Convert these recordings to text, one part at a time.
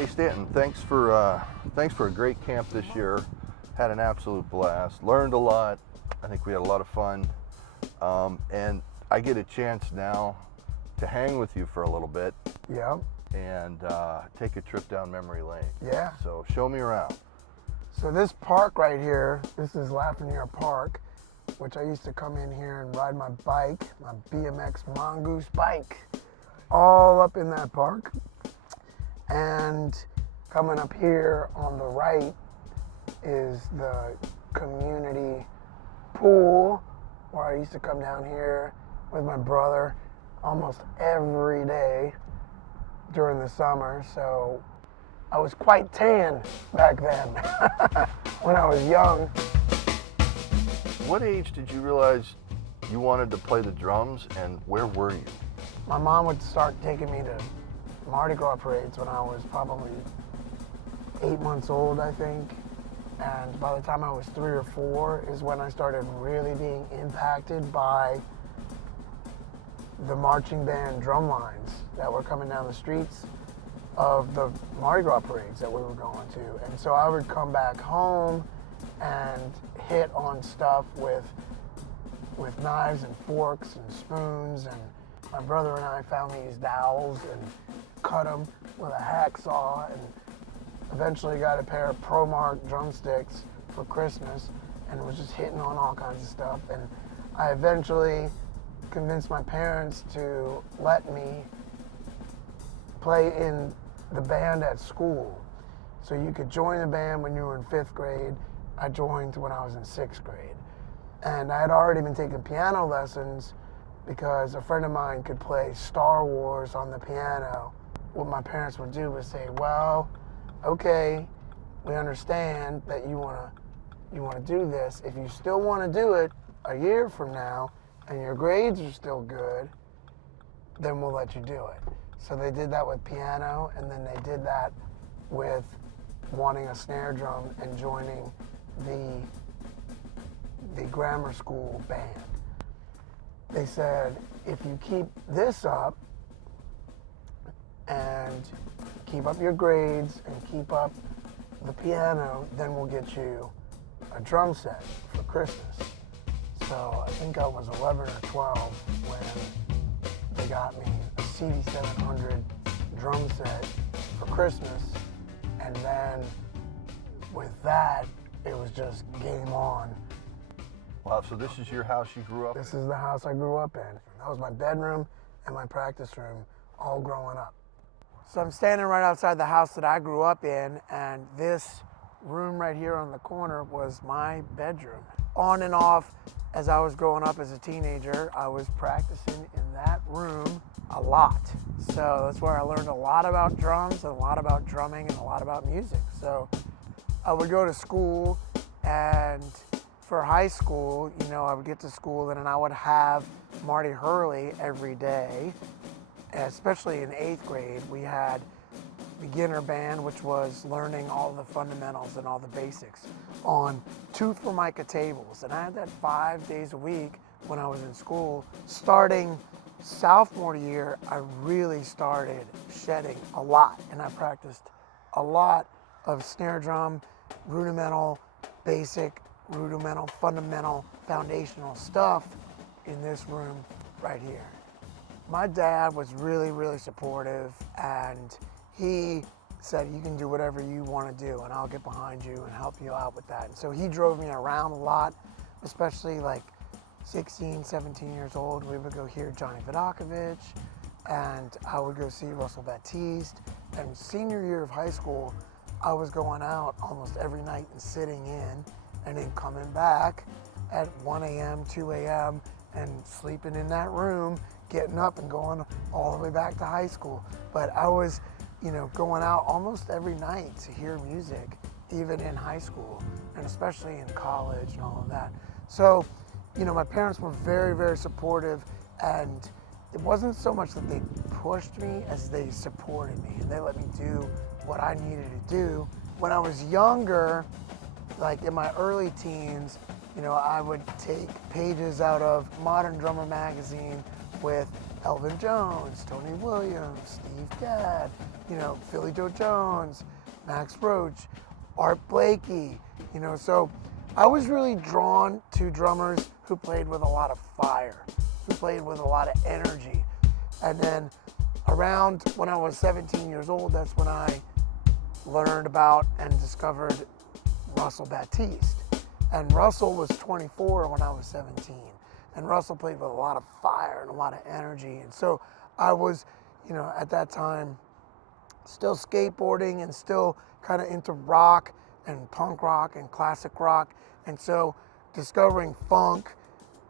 Hey Stanton, thanks for a great camp this year. Had an absolute blast. Learned a lot. I think we had a lot of fun, and I get a chance now to hang with you for a little bit. Yeah. And take a trip down memory lane. Yeah. So show me around. So this park right here, this is Lafreniere Park, which I used to come in here and ride my bike, my BMX Mongoose bike, all up in that park. And coming up here on the right is the community pool, where I used to come down here with my brother almost every day during the summer. So I was quite tan back then when I was young. What age did you realize you wanted to play the drums, and where were you? My mom would start taking me to Mardi Gras parades when I was probably 8 months old, I think. And by the time I was 3 or 4 is when I started really being impacted by the marching band drum lines that were coming down the streets of the Mardi Gras parades that we were going to. And so I would come back home and hit on stuff with knives and forks and spoons, and my brother and I found these dowels and cut them with a hacksaw, and eventually got a pair of ProMark drumsticks for Christmas and was just hitting on all kinds of stuff. And I eventually convinced my parents to let me play in the band at school. So you could join the band when you were in 5th grade. I joined when I was in 6th grade. And I had already been taking piano lessons because a friend of mine could play Star Wars on the piano. What my parents would do was say, well, okay, we understand that you want to do this. If you still want to do it a year from now and your grades are still good, then we'll let you do it. So they did that with piano, and then they did that with wanting a snare drum and joining the grammar school band. They said, if you keep this up and keep up your grades and keep up the piano, then we'll get you a drum set for Christmas. So I think I was 11 or 12 when they got me a CD700 drum set for Christmas. And then with that, it was just game on. Wow, so this is your house you grew up in? This is the house I grew up in. That was my bedroom and my practice room all growing up. So I'm standing right outside the house that I grew up in, and this room right here on the corner was my bedroom. On and off, as I was growing up as a teenager, I was practicing in that room a lot. So that's where I learned a lot about drums, and a lot about drumming, and a lot about music. So I would go to school, and for high school, I would get to school and I would have Marty Hurley every day. Especially in 8th grade, we had beginner band, which was learning all the fundamentals and all the basics on 2 Formica tables. And I had that 5 days a week when I was in school. Starting sophomore year, I really started shedding a lot, and I practiced a lot of snare drum, rudimental, basic, rudimental, fundamental, foundational stuff in this room right here. My dad was really, really supportive, and he said, you can do whatever you want to do, and I'll get behind you and help you out with that. And so he drove me around a lot, especially like 16, 17 years old. We would go hear Johnny Vodakovich, and I would go see Russell Baptiste. And senior year of high school, I was going out almost every night and sitting in, and then coming back at 1 a.m., 2 a.m., and sleeping in that room, getting up and going all the way back to high school. But I was, going out almost every night to hear music, even in high school, and especially in college and all of that. So, my parents were very, very supportive, and it wasn't so much that they pushed me as they supported me, and they let me do what I needed to do. When I was younger, like in my early teens, I would take pages out of Modern Drummer magazine with Elvin Jones, Tony Williams, Steve Gadd, you know, Philly Joe Jones, Max Roach, Art Blakey, you know, so I was really drawn to drummers who played with a lot of fire, who played with a lot of energy. And then around when I was 17 years old, that's when I learned about and discovered Russell Baptiste. And Russell was 24 when I was 17. And Russell played with a lot of fire and a lot of energy. And so I was, you know, at that time, still skateboarding and still kind of into rock and punk rock and classic rock. And so discovering funk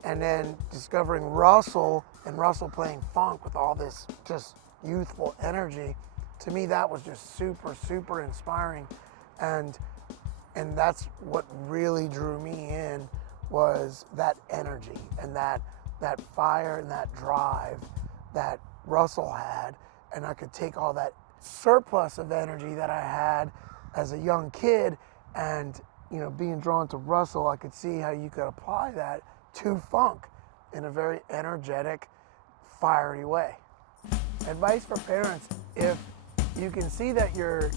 and then discovering Russell and Russell playing funk with all this just youthful energy, to me that was just super, super inspiring. And that's what really drew me in, was that energy and that fire and that drive that Russell had. And I could take all that surplus of energy that I had as a young kid and, you know, being drawn to Russell, I could see how you could apply that to funk in a very energetic, fiery way. Advice for parents: if you can see that your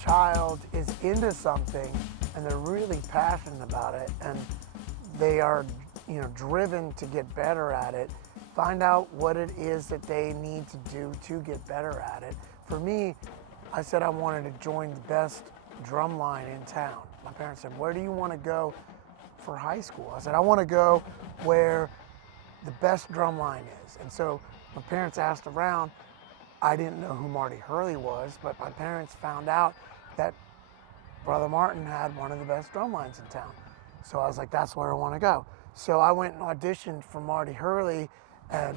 child is into something and they're really passionate about it and they are, you know, driven to get better at it, find out what it is that they need to do to get better at it. For me, I said I wanted to join the best drum line in town. My parents said, where do you want to go for high school? I said, I want to go where the best drum line is. And so my parents asked around. I didn't know who Marty Hurley was, but my parents found out that Brother Martin had one of the best drum lines in town. So I was like, that's where I want to go. So I went and auditioned for Marty Hurley, and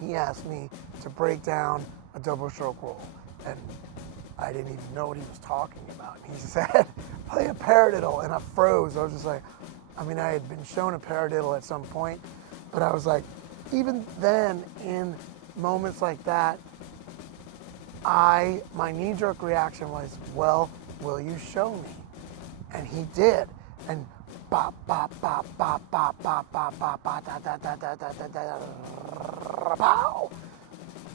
he asked me to break down a double stroke roll. And I didn't even know what he was talking about. He said, play a paradiddle, and I froze. I was just like, I mean, I had been shown a paradiddle at some point, but I was like, even then, in moments like that, my knee-jerk reaction was, well, will you show me? And he did. And bop, bop, bop, bop, bop, bop, bop, bop, bop, da, da, da, da, da, da, da, pow.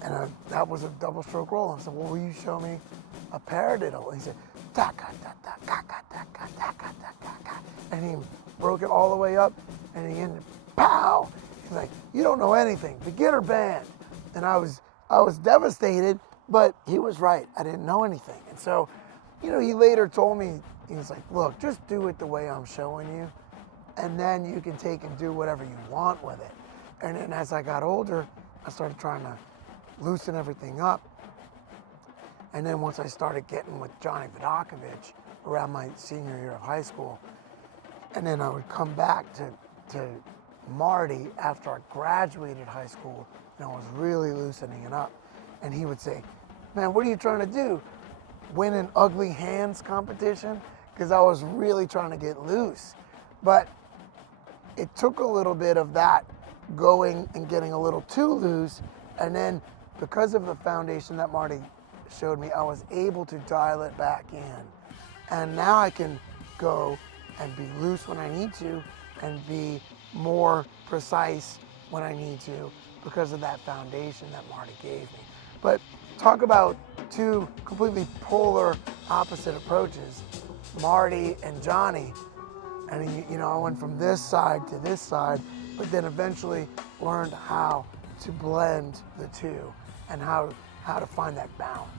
And that was a double stroke roll. And I said, well, will you show me a paradiddle? And he said, da, da, da, da, da, da, da, da, da, da, da. And he broke it all the way up, and he ended, pow. He's like, you don't know anything, beginner band. And I was devastated, but he was right. I didn't know anything. And so, you know, he later told me, he was like, look, just do it the way I'm showing you, and then you can take and do whatever you want with it. And then as I got older, I started trying to loosen everything up. And then once I started getting with Johnny Vodakovich around my senior year of high school, and then I would come back to Marty after I graduated high school, and I was really loosening it up. And he would say, man, what are you trying to do? Win an ugly hands competition? Because I was really trying to get loose. But it took a little bit of that going and getting a little too loose. And then because of the foundation that Marty showed me, I was able to dial it back in. And now I can go and be loose when I need to and be more precise when I need to because of that foundation that Marty gave me. But talk about two completely polar opposite approaches, Marty and Johnny. And you know, I went from this side to this side, but then eventually learned how to blend the two and how to find that balance.